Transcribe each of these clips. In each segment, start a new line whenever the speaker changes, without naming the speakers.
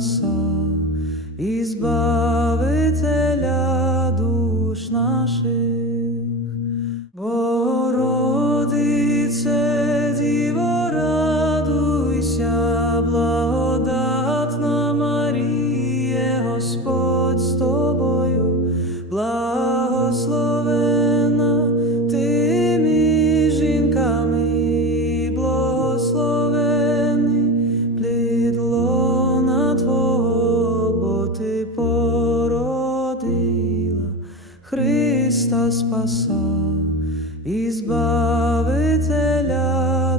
So. спаса, Ізбавителя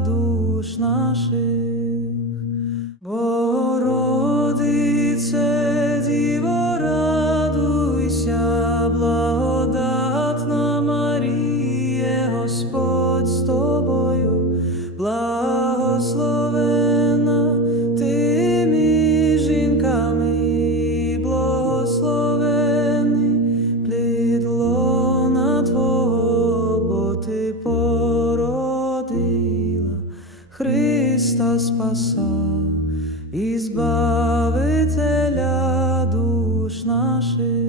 душ наших, Бородице, Діво, радуйся, благодатна Маріє, Господь. Спаса, Избавителя душ наших.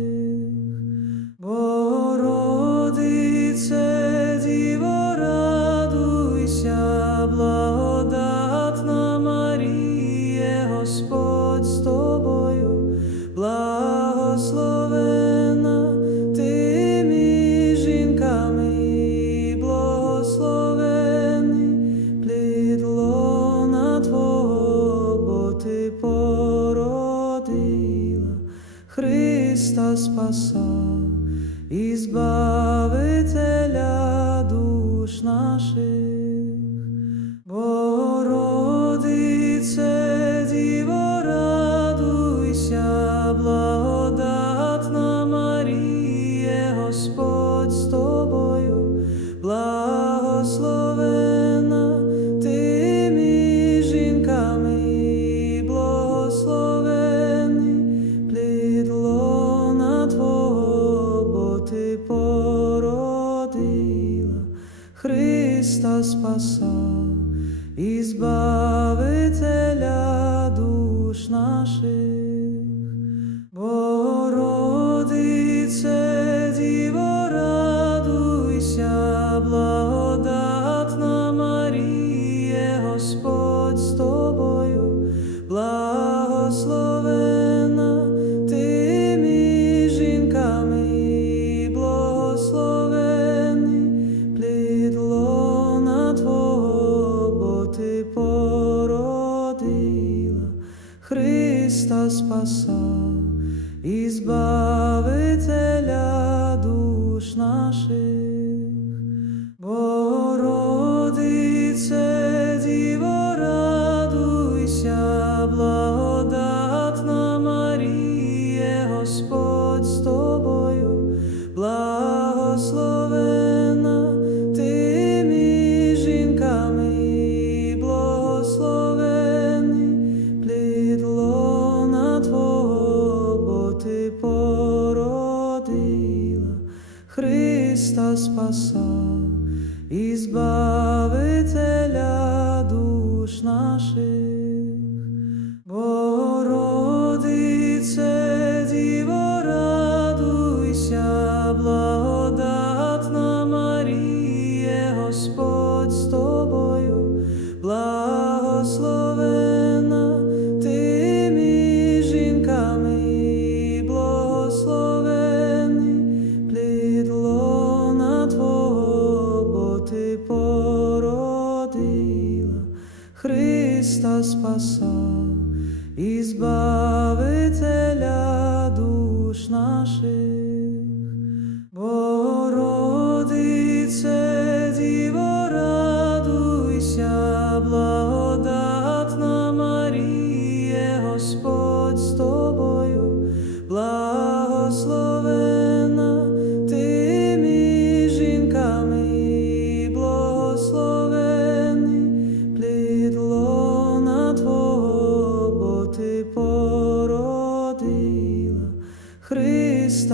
избавителя душ наших.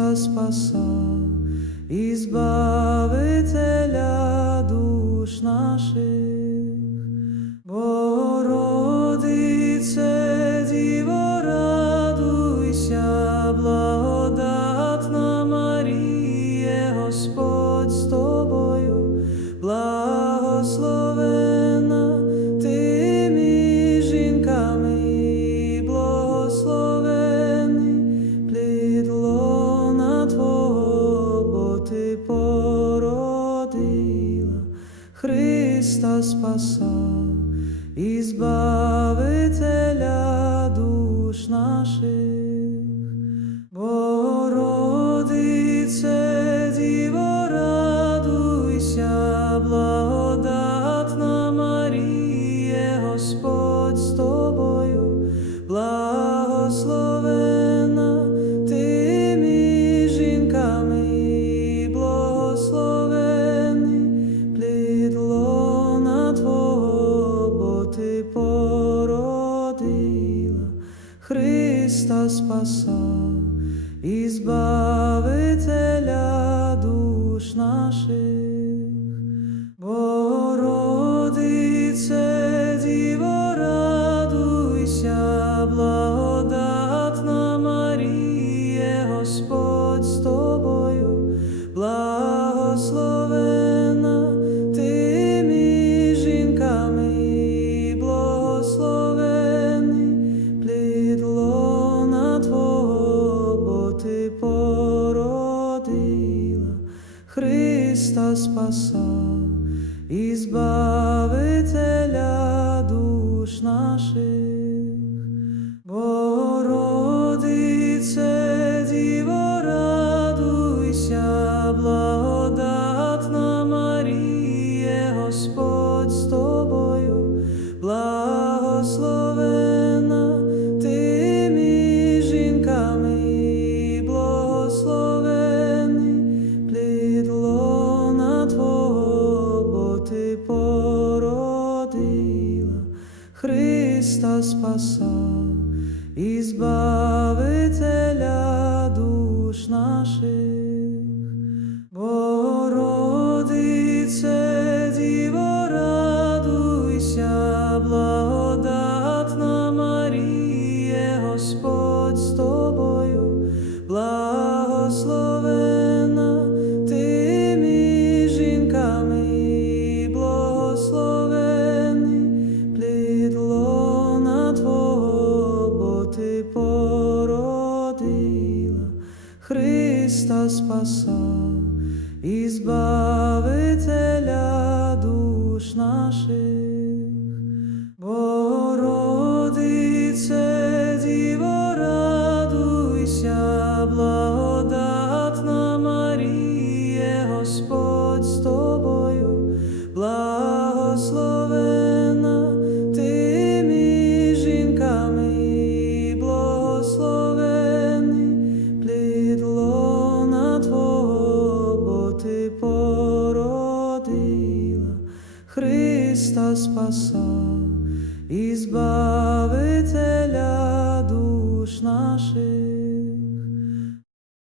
deixas passar, esbarra. Христа Спаса, Ізбавителя душ наших, Бородице, Діво, радуйся, благодатна Маріє Господь. Христа Спаса, Избавителя душ наших. is by